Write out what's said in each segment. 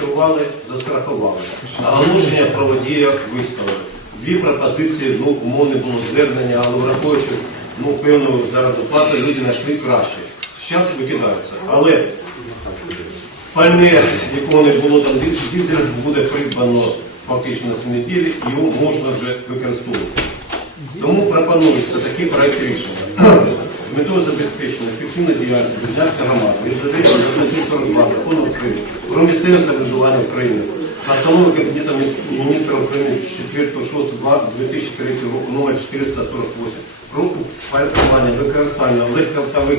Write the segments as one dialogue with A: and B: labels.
A: зареєстрували, застрахували. Оголошення про водія виставили. Дві пропозиції, ну, умовне було звернення, але враховуючи ну, певну заробітну плату, люди знайшли краще. Зараз викидається. Але пальне, якого не було там дизель, буде придбано фактично на неділі, його можна вже використовувати. Тому пропонується такий проект рішення. З метою забезпечення ефективної діяльності Бердянської громади відповідно до статті 42 закону України про місцеве самоврядування України, постанови Кабінету міністрів України 4.6.2003 року номер 448 про упорядкування використання легкових,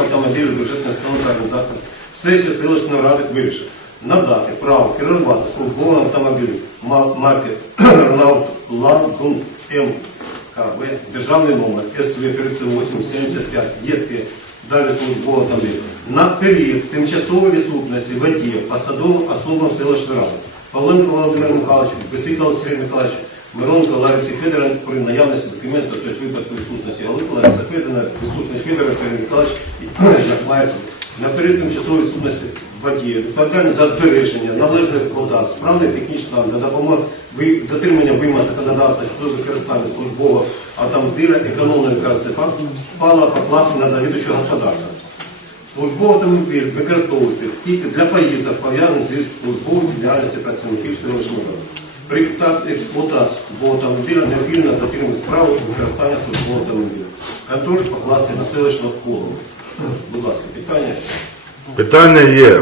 A: автомобілів бюджетних та організацій сесія селищної ради вирішила надати право керувати службовим автомобілем ма- марки Renault Landung М КБ, державний номер СВ 3875 ЄТ, далі службового автомобіля, на період тимчасової відсутності водія посадовим особам селищної ради. Павленко Володимир Михайлович, Бесикал Сергій Михайлович, Миронко Лариса Федоровна при наявності документів, тобто випадку відсутності Галипа Лариса Федоровна, відсутність Федорова Сергій Михайлович, як мається на період тимчасової відсутності водія, відповідальність за збереження, належної експлуатації, справний технічний стан для допомоги дотримання вимог законодавства щодо використання службового автомобіля, економної використання пала покласти на завідувачого господарства. Службовий автомобіль використовується тільки для поїздок, пов'язаних зі службовою діяльністю працівників ради. При експлуатації службового автомобіля необхідно дотримувати справу використання службового автомобіля. Контроль покласти на селищного голову. Питання.
B: Питання є.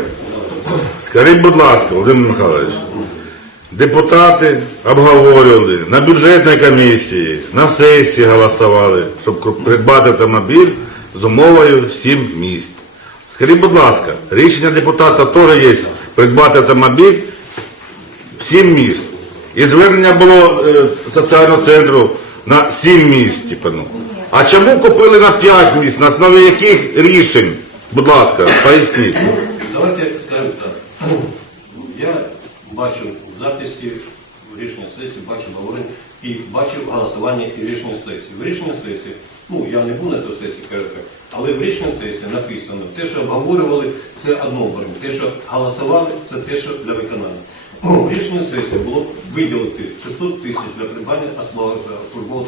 B: Скажіть, будь ласка, Володимир Михайлович, депутати обговорювали на бюджетній комісії, на сесії голосували, щоб придбати автомобіль з умовою 7 місць. Скажіть, будь ласка, рішення депутата теж є придбати автомобіль в 7 місць. І звернення було е, соціального центру на 7 місць. Типу, ну. А чому купили на 5 місць? На основі яких рішень? Будь ласка, поясніть.
A: Давайте скажемо так. Я бачив в записі рішення сесії, бачив говорення і бачив голосування і рішення сесії. В рішенні сесії, ну я не був на тій сесії, кажу так, але в рішенні сесії написано, те, що обговорювали, це одно говоримо. Те, що голосували, це те, що для виконання. В рішенні сесії було виділити 600 тисяч для придбання службового.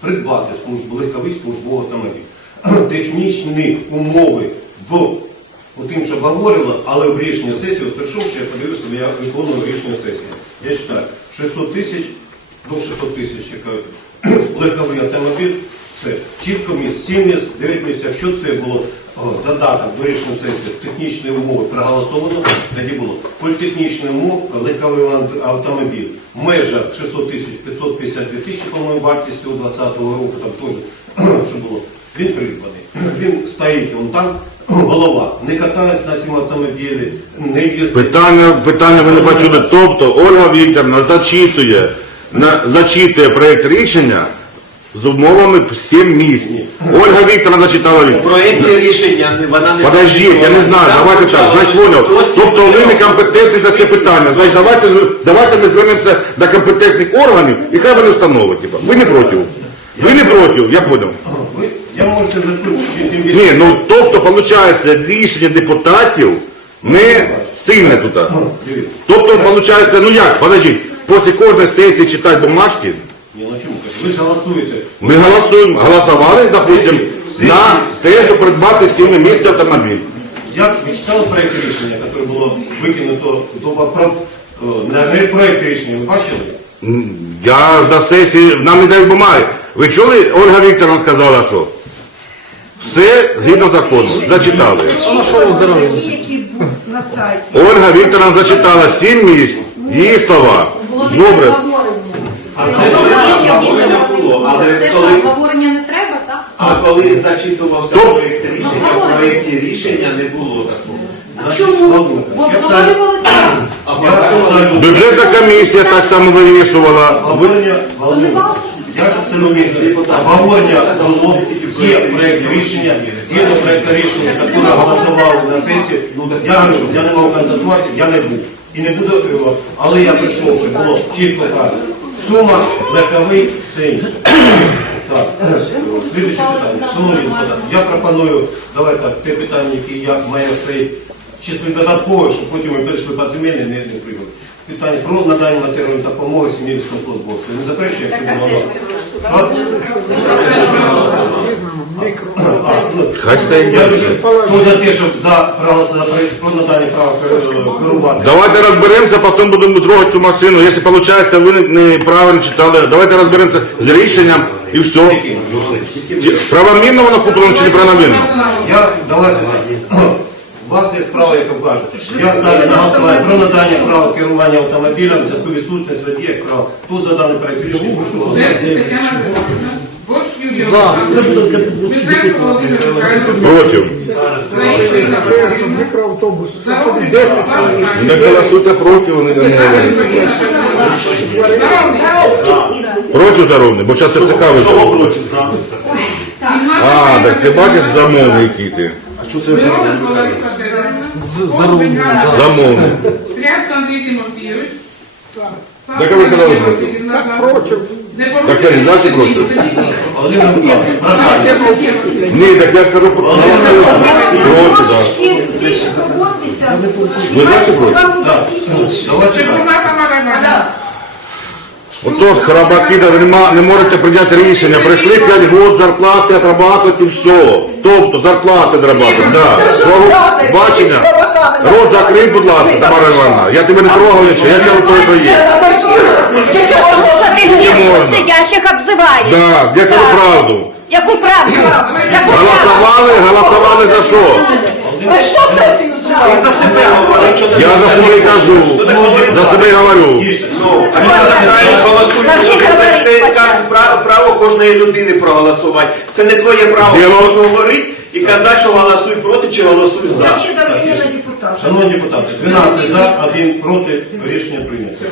A: Придбати службу легковий службовий автомобіль. Технічні умови в тим, що говорила, але в рішення сесії, от що я подивився, я виконував рішення сесії. Я читаю, 600 тисяч до 600 тисяч, легковий автомобіль, це чітко місць, 7 місць, 9 місць. Якщо це було додаток до рішення сесії, технічні умови проголосовано, тоді було політехнічні умови, легковий автомобіль, межа 600 тисяч, 552 тисячі, по-моєму, вартість цього 2020 року, там теж, що було, він придбаний. Він стоїть, он там, голова, не катається на цьому автомобілі, не їздить.
B: Питання, питання ви не почули. Тобто Ольга Вікторовна зачитує, зачитує проєкт рішення з умовами 7 місць. Ольга Вікторовна зачитала
C: В
B: він.
C: проєкті рішення вона не
B: Подождіть, я не знаю, давайте так, значить понял. Тобто ви не компетентні за це питання. Значить, давайте, давайте ми звернемося до компетентних органів і хай вони встановлять. Типа. Ви не проти. Ви не проти, я понял.
A: Ви, я можу заключити.
B: Ні, ну тобто, виходить, рішення депутатів не сильне тут.
A: Дивіться.
B: Тобто, виходить, ну як, подождіть, після кожної сесії читати бумажки,
A: Ні, ну чому? Ви ж голосуєте.
B: ми голосуємо, голосували, допустим, на те, щоб придбати сильне місце автомобіль.
A: Я ви читали проєкт рішення, яке було викинуто до про, на проєкт рішення, ви бачили?
B: Я на сесії, нам не дають бумаги. Ви чули, Ольга Вікторовна сказала, що все згідно закону, зачитали.
D: Такий, який був на сайті.
B: Ольга Вікторовна зачитала сім місць, її слова.
E: Було
B: Добре.
E: Обговорення.
C: А
E: Це
C: що обговорення
E: не треба, так?
C: А коли зачитувався проєкт рішення, в проєкті рішення не було такого.
E: А чому? Бо обговорювали так.
B: Бюджетна комісія так само вирішувала. Ви-
A: Обговорення, Володимир, я ж абсолютно обговорення було, є проєкт рішення, згідно проєкту рішення, яке голосували на сесії, я говорю, я не мав контактувати, я не був. І не буду, е, але я прийшов, що було чітко правильно. Сума, верховий, це інше. Так, слідуюче питання. Шановні депутати, я пропоную, давайте так, те питання, яке я маю стоїть числі додатково, щоб потім ми перейшли по земельні, не, не. Питання про надання матеріальної допомоги сім'ї військовослужбовців. Не заперечує, якщо
D: Так, а це ж ми
A: Що?
B: Хай стає.
A: Я вже хто за те, щоб за право за про надання права керувати.
B: Давайте розберемося, потім будемо трогати цю машину. Якщо виходить, ви неправильно читали, давайте розберемося з рішенням і все. Чи правомірно воно куплено чи неправомірно?
A: Я давайте. У вас є справа, яка вкаже. Я ставлю на голосування про надання права керування автомобілем в зв'язку відсутність водія як права. Хто за даний проект рішення? Прошу голосувати.
F: Це
B: Проти.
G: Мікроавтобус.
B: Не голосуйте проти, вони не говорять. Проти заровни, бо зараз це цікаво. А, так ти бачиш замовни, які ти.
F: Мироненко Лариса Федорівна,
B: Замовни.
F: Тряпко Андрій Тимофійович,
B: Так, ви казали проти. Так, я не знаю, що проти.
A: Володимир Михайлович.
B: Ні, так я ж кажу про проти, так.
D: трошечки більше поводьтеся.
B: Ви знаєте проти?
D: Вам у всіх інших.
A: Давайте так.
B: Отож, храбаки, да ви не, не можете прийняти рішення. Прийшли 5 років зарплати отрабатувати і все. Тобто зарплати зарабатувати. Да. Свого бачення. Рот закрий, будь ласка, Тамара Івановна. Я тебе не трогав нічого, я тебе той, є.
H: Скільки всіх
B: можна.
H: сидящих обзиваєш?
B: Да, я кажу правду.
H: Яку правду? Яку правду?
B: Голосували, голосували за що?
G: Про що сесію зробили?
C: За себе говорить, що ти
B: Я за себе кажу, за себе говорю.
C: Ну, а що ти знаєш, голосуй
H: Навчись
C: проти. Це,
H: говорити
C: кажуть, право, право кожної людини проголосувати. Це не твоє право
B: Діло-
C: просто говорити і казати, що голосуй проти чи голосуй за.
A: Шановні депутати, 12 за, 1 проти, рішення прийнято.